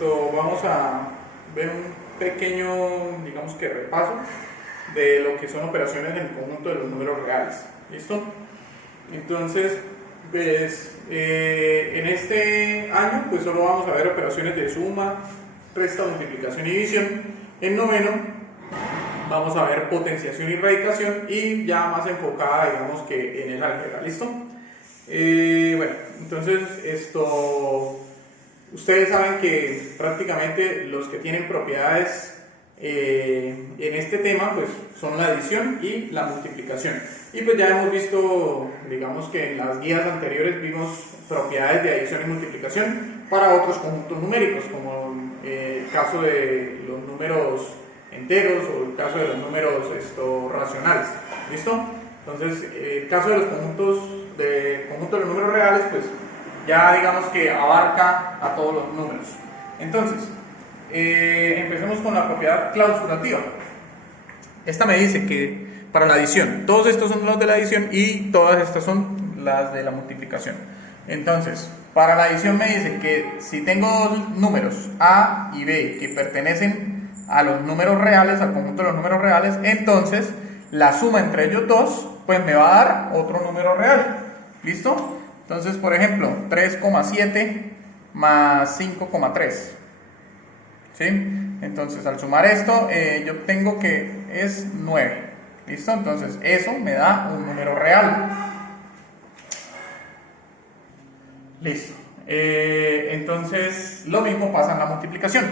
vamos a ver un pequeño, digamos que repaso de lo que son operaciones en el conjunto de los números reales. ¿Listo? Entonces, pues, en este año pues solo vamos a ver operaciones de suma, resta, multiplicación y división. En noveno vamos a ver potenciación y radicación, y ya más enfocada, digamos, que en el álgebra. ¿Listo? Bueno, entonces ustedes saben que prácticamente los que tienen propiedades en este tema pues son la adición y la multiplicación, y pues ya hemos visto, digamos que en las guías anteriores vimos propiedades de adición y multiplicación para otros conjuntos numéricos, como el caso de los números enteros o el caso de los números racionales. ¿Listo? Entonces, el caso de los conjuntos de los números reales, pues ya digamos que abarca a todos los números. Entonces, empecemos con la propiedad clausurativa. Esta me dice que para la adición, todos estos son los de la adición y todas estas son las de la multiplicación. Entonces, para la adición me dice que si tengo dos números A y B que pertenecen a los números reales, al conjunto de los números reales, entonces la suma entre ellos dos pues me va a dar otro número real. ¿Listo? Entonces, por ejemplo, 3,7 más 5,3. ¿Sí? Entonces, al sumar esto, yo obtengo que es 9. ¿Listo? Entonces, eso me da un número real. Listo. Entonces, lo mismo pasa en la multiplicación.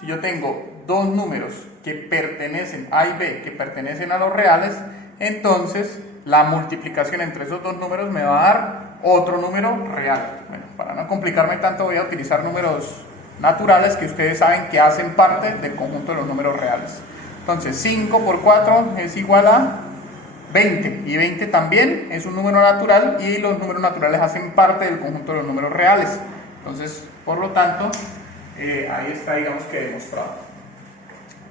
Si yo tengo dos números que pertenecen, A y B, que pertenecen a los reales, entonces la multiplicación entre esos dos números me va a dar otro número real. Bueno, para no complicarme tanto, voy a utilizar números naturales que ustedes saben que hacen parte del conjunto de los números reales. Entonces, 5 por 4 es igual a 20, y 20 también es un número natural, y los números naturales hacen parte del conjunto de los números reales. Entonces, por lo tanto, ahí está, digamos que demostrado.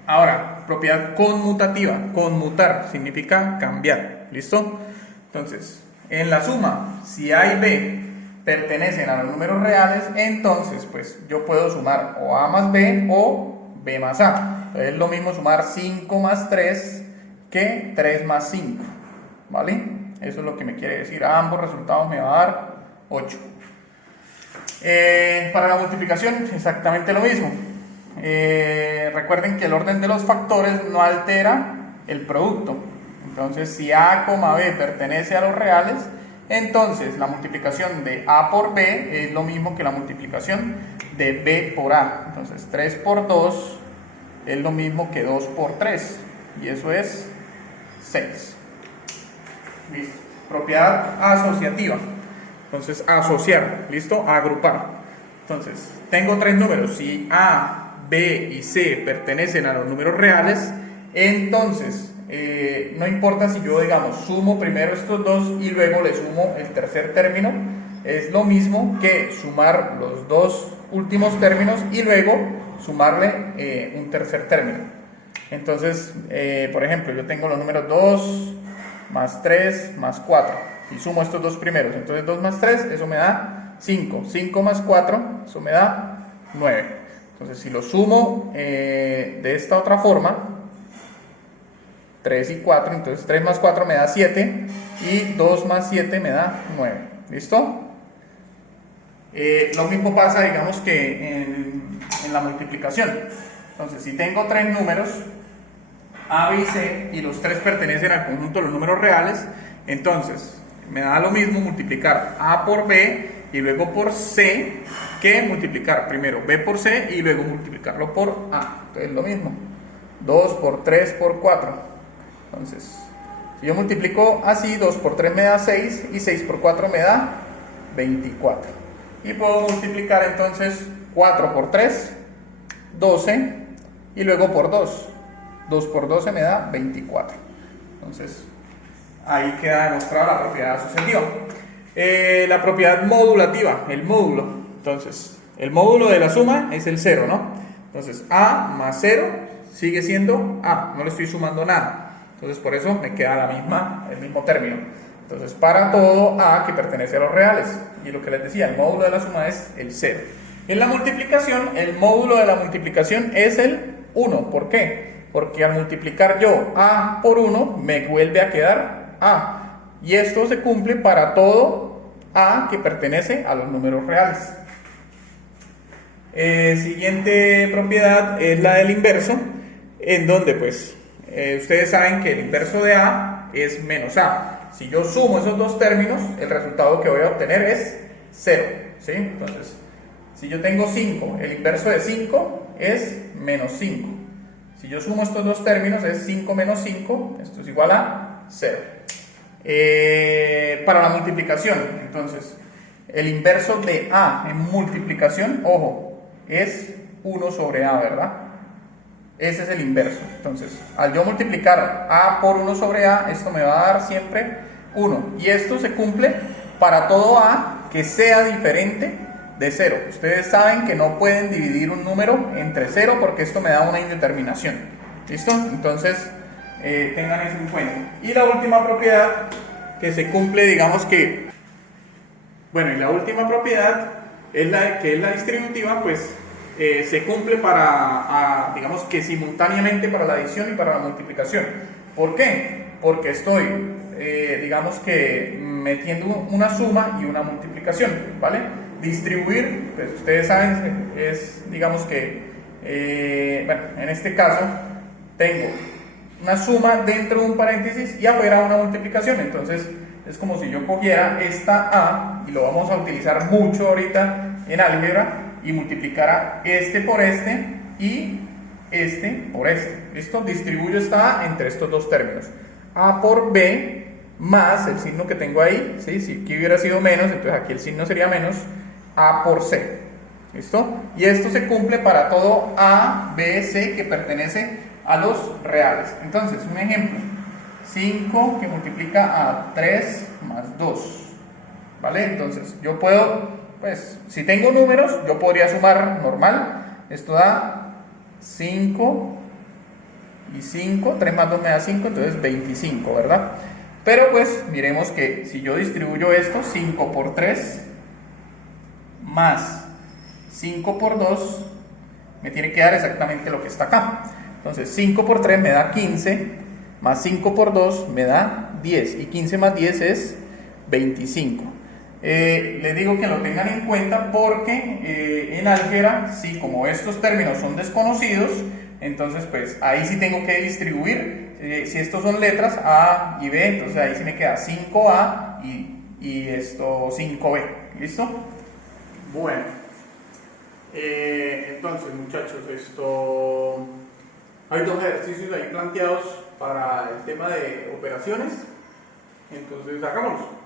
Ahora, propiedad conmutativa. Conmutar significa cambiar. ¿Listo? Entonces, en la suma, si A y B pertenecen a los números reales, entonces pues yo puedo sumar o A más B o B más A. Entonces, es lo mismo sumar 5 más 3 que 3 más 5. ¿Vale? Eso es lo que me quiere decir. A ambos resultados me va a dar 8. Para la multiplicación, exactamente lo mismo. Recuerden que el orden de los factores no altera el producto. Entonces, si A, B pertenece a los reales, entonces la multiplicación de A por B es lo mismo que la multiplicación de B por A. Entonces, 3 por 2 es lo mismo que 2 por 3, y eso es 6. Listo. Propiedad asociativa. Entonces, asociar, ¿listo? Agrupar. Entonces, tengo tres números. Si A, B y C pertenecen a los números reales, entonces no importa si yo, digamos, sumo primero estos dos y luego le sumo el tercer término, es lo mismo que sumar los dos últimos términos y luego sumarle un tercer término. Entonces, por ejemplo, yo tengo los números 2 más 3 más 4 y sumo estos dos primeros. Entonces 2 más 3, eso me da 5. 5 más 4, eso me da 9. Entonces, si lo sumo de esta otra forma, 3 y 4, entonces 3 más 4 me da 7 y 2 más 7 me da 9. ¿Listo? Lo mismo pasa, digamos, que en la multiplicación. Entonces, si tengo tres números, A, B y C, y los tres pertenecen al conjunto de los números reales, entonces me da lo mismo multiplicar A por B y luego por C que multiplicar primero B por C y luego multiplicarlo por A. Entonces, lo mismo. 2 por 3 por 4. Entonces, si yo multiplico así, 2 por 3 me da 6 y 6 por 4 me da 24. Y puedo multiplicar entonces 4 por 3, 12, y luego por 2. 2 por 12 me da 24. Entonces, ahí queda demostrada la propiedad asociativa. La propiedad modulativa, el módulo. Entonces, el módulo de la suma es el 0, ¿no? Entonces, A más 0 sigue siendo A, no le estoy sumando nada. Entonces, por eso me queda el mismo término. Entonces, para todo A que pertenece a los reales, y lo que les decía, el módulo de la suma es el 0. En la multiplicación, el módulo de la multiplicación es el 1. ¿Por qué? Porque al multiplicar yo a por 1, me vuelve a quedar a. Y esto se cumple para todo a que pertenece a los números reales. Siguiente propiedad es la del inverso, en donde pues ustedes saben que el inverso de a es menos a. Si yo sumo esos dos términos, el resultado que voy a obtener es 0, ¿sí? Entonces, si yo tengo 5, el inverso de 5 es menos 5. Si yo sumo estos dos términos es 5 menos 5, esto es igual a 0. Para la multiplicación, entonces, el inverso de a en multiplicación, ojo, es 1 sobre a, ¿verdad? Ese es el inverso. Entonces, al yo multiplicar a por 1 sobre a, esto me va a dar siempre 1. Y esto se cumple para todo a que sea diferente de 0. Ustedes saben que no pueden dividir un número entre 0 porque esto me da una indeterminación. ¿Listo? Entonces, tengan eso en cuenta. Y la última propiedad que se cumple, digamos que... Bueno, y la última propiedad es la que es la distributiva, pues se cumple para, digamos que simultáneamente para la adición y para la multiplicación. ¿Por qué? Porque estoy, digamos que metiendo una suma y una multiplicación, ¿vale? Distribuir, pues ustedes saben, es, digamos que, bueno, en este caso tengo una suma dentro de un paréntesis y afuera una multiplicación. Entonces es como si yo cogiera esta a, y lo vamos a utilizar mucho ahorita en álgebra, y multiplicara este por este y este por este. ¿Listo? Distribuyo esta a entre estos dos términos. A por b más el signo que tengo ahí, ¿sí? Si aquí hubiera sido menos, entonces aquí el signo sería menos, a por c. ¿Listo? Y esto se cumple para todo a, b, c que pertenece a los reales. Entonces, un ejemplo. 5 que multiplica a 3 más 2. ¿Vale? Entonces, yo puedo... Pues, si tengo números, yo podría sumar normal. Esto da 5 y 5, 3 más 2 me da 5, entonces 25, ¿verdad? Pero pues, miremos que si yo distribuyo esto, 5 por 3 más 5 por 2, me tiene que dar exactamente lo que está acá. Entonces, 5 por 3 me da 15, más 5 por 2 me da 10, y 15 más 10 es 25. Les digo que lo tengan en cuenta porque en álgebra, sí, como estos términos son desconocidos, entonces pues ahí sí tengo que distribuir. Si estos son letras A y B, entonces ahí sí me queda 5A y esto 5B. ¿Listo? Bueno, entonces muchachos, esto hay dos ejercicios ahí planteados para el tema de operaciones, entonces hagámoslos.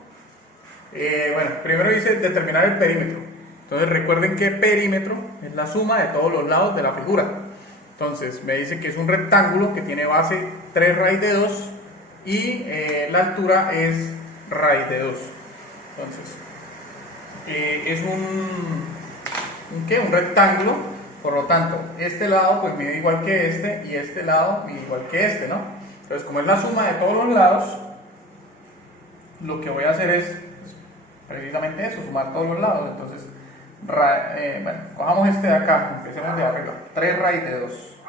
Bueno, primero dice determinar el perímetro. Entonces recuerden que perímetro es la suma de todos los lados de la figura. Entonces me dice que es un rectángulo que tiene base 3 raíz de 2 y la altura es raíz de 2. Entonces es un rectángulo, por lo tanto este lado pues mide igual que este y este lado mide igual que este, ¿no? Entonces como es la suma de todos los lados, lo que voy a hacer es precisamente eso, sumar todos los lados. Entonces, bueno, cojamos este de acá, empecemos de arriba, 3 raíz de 2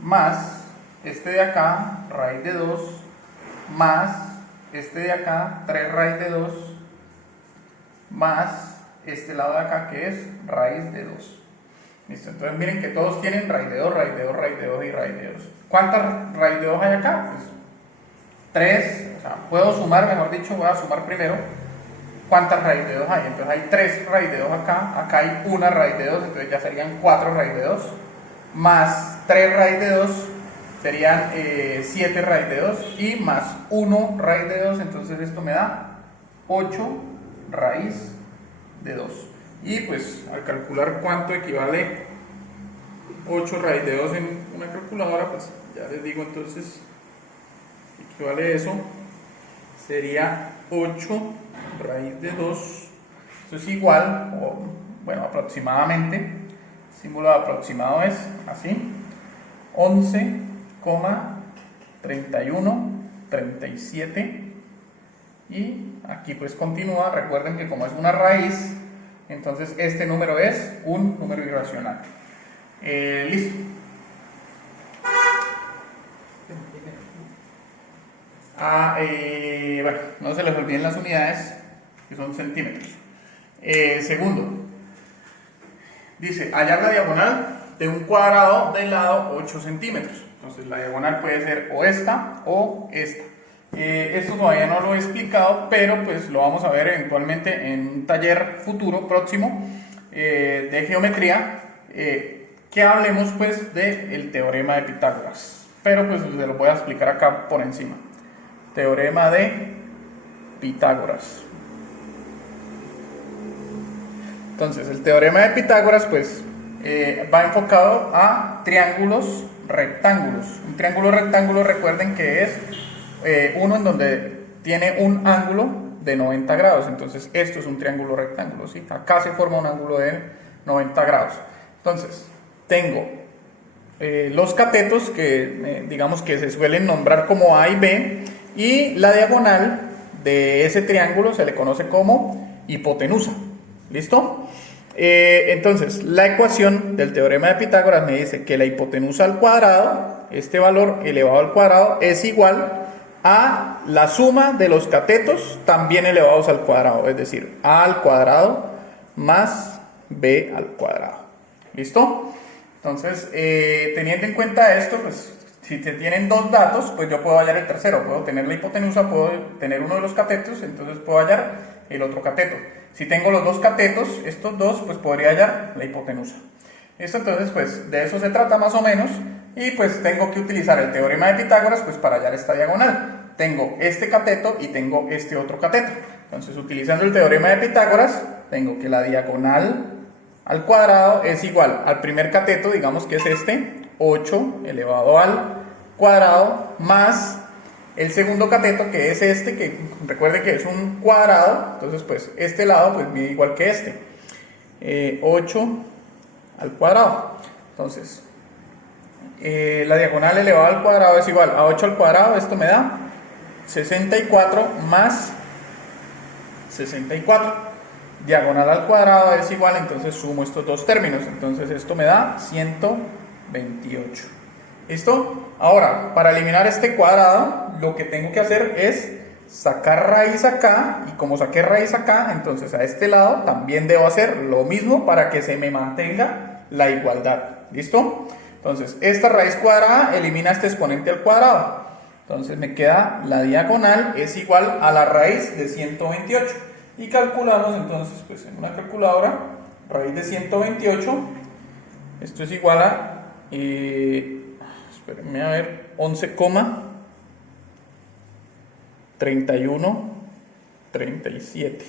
más este de acá, raíz de 2 más este de acá, 3 raíz de 2 más este lado de acá que es raíz de 2. Listo, entonces miren que todos tienen raíz de 2, raíz de 2, raíz de 2 y raíz de 2. ¿Cuántas raíz de 2 hay acá? Pues 3, o sea, puedo sumar, mejor dicho, voy a sumar primero cuántas raíz de 2 hay. Entonces hay 3 raíz de 2 acá, acá hay una raíz de 2, entonces ya serían 4 raíz de 2, más 3 raíz de 2 serían 7 raíz de 2 y más 1 raíz de 2, entonces esto me da 8 raíz de 2. Y pues al calcular cuánto equivale 8 raíz de 2 en una calculadora, pues ya les digo, entonces equivale eso, sería 8 raíz de 2, esto es igual, o bueno, aproximadamente, el símbolo de aproximado es así, 11,3137 y aquí pues continúa. Recuerden que como es una raíz, entonces este número es un número irracional. Listo. Bueno, no se les olviden las unidades, que son centímetros. Segundo, dice hallar la diagonal de un cuadrado del lado 8 centímetros. Entonces la diagonal puede ser o esta o esta. Esto todavía no lo he explicado, pero pues lo vamos a ver eventualmente en un taller futuro, próximo, de geometría, que hablemos pues del teorema de Pitágoras. Pero pues se lo voy a explicar acá por encima. Teorema de Pitágoras. Entonces, el teorema de Pitágoras pues va enfocado a triángulos rectángulos. Un triángulo rectángulo, recuerden que es uno en donde tiene un ángulo de 90 grados. Entonces, esto es un triángulo rectángulo, ¿sí? Acá se forma un ángulo de 90 grados. Entonces, tengo los catetos que digamos que se suelen nombrar como A y B, y la diagonal de ese triángulo se le conoce como hipotenusa. ¿Listo? Entonces, la ecuación del teorema de Pitágoras me dice que la hipotenusa al cuadrado, este valor elevado al cuadrado, es igual a la suma de los catetos también elevados al cuadrado, es decir, a al cuadrado más b al cuadrado. ¿Listo? Entonces, teniendo en cuenta esto, pues si se tienen dos datos, pues yo puedo hallar el tercero. Puedo tener la hipotenusa, puedo tener uno de los catetos, entonces puedo hallar el otro cateto. Si tengo los dos catetos, estos dos, pues podría hallar la hipotenusa. Esto entonces, pues de eso se trata más o menos, y pues tengo que utilizar el teorema de Pitágoras pues para hallar esta diagonal. Tengo este cateto y tengo este otro cateto. Entonces, utilizando el teorema de Pitágoras, tengo que la diagonal al cuadrado es igual al primer cateto, digamos que es este, 8 elevado al cuadrado, más el segundo cateto, que es este, que recuerden que es un cuadrado, entonces pues este lado pues mide igual que este, 8 al cuadrado. Entonces, la diagonal elevado al cuadrado es igual a 8 al cuadrado, esto me da 64 más 64. Diagonal al cuadrado es igual, entonces sumo estos dos términos, entonces esto me da 128. ¿Listo? Ahora, para eliminar este cuadrado, lo que tengo que hacer es sacar raíz acá, y como saqué raíz acá, entonces a este lado también debo hacer lo mismo para que se me mantenga la igualdad. ¿Listo? Entonces, esta raíz cuadrada elimina este exponente al cuadrado, entonces me queda la diagonal es igual a la raíz de 128. Y calculamos entonces, pues en una calculadora, raíz de 128, esto es igual a, espérenme a ver, 11,3137.